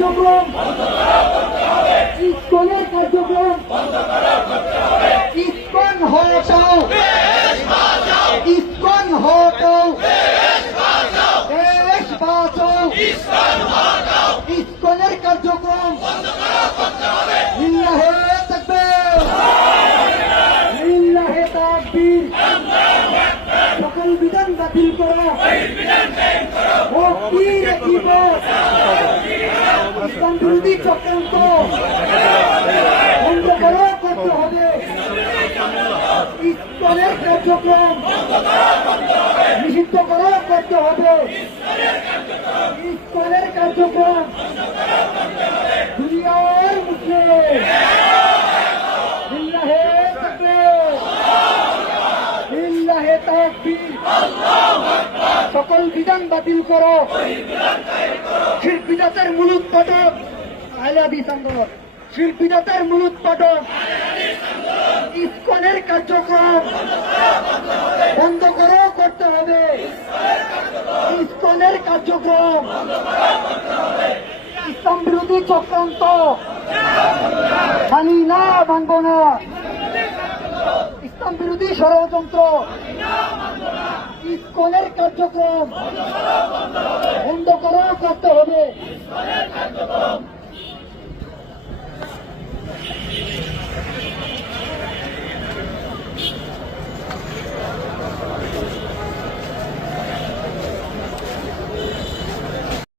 কার্যক্রম ইসকনের কার্যক্রম ইসকন হটাও ইসকন হটাও দেশ বাঁচাও ইসকনের কার্যক্রম লিল্লাহে তাকবীর লিল্লাহে তাকবীর সকল বিধান বাতিল করো মুক্তির দিবস ইসলাম বিরোধী চক্রান্ত বন্ধ করো করতে হবে ইসকনের কার্যক্রম নিষিদ্ধ করো করতে হবে ইসকনের কার্যক্রম দুনিয়ার মুসলিম লিল্লাহে তাকবীর লিল্লাহে তাকবীর সকল বিধান বাতিল করো শিরক বিদআতের মূল উৎপাদক আহলে হাদিস আন্দোলন শিরক বিদআতের মূল উৎপাদক ইসকনের কার্যক্রম বন্ধ করো করতে হবে ইসকনের কার্যক্রম ইসলাম বিরোধী চক্রান্ত মানি না মানব না ইসলাম বিরোধী ষড়যন্ত্র ইসকনের কার্যক্রম বন্ধ করো করতে হবে